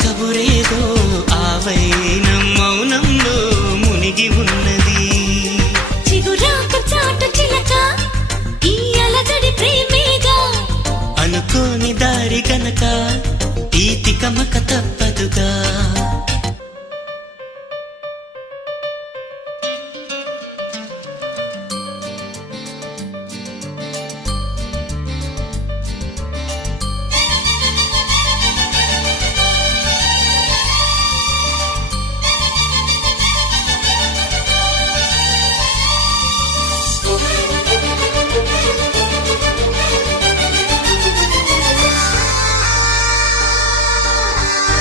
కబురేదో ఆవైనం మౌనంలో మునిగి ఉన్నది. చిగురాకు చాటు చిలక ఈ అలజడి ప్రేమేగా, అనుకోని దారి గనక ఈ తికమక తప్పదుగా.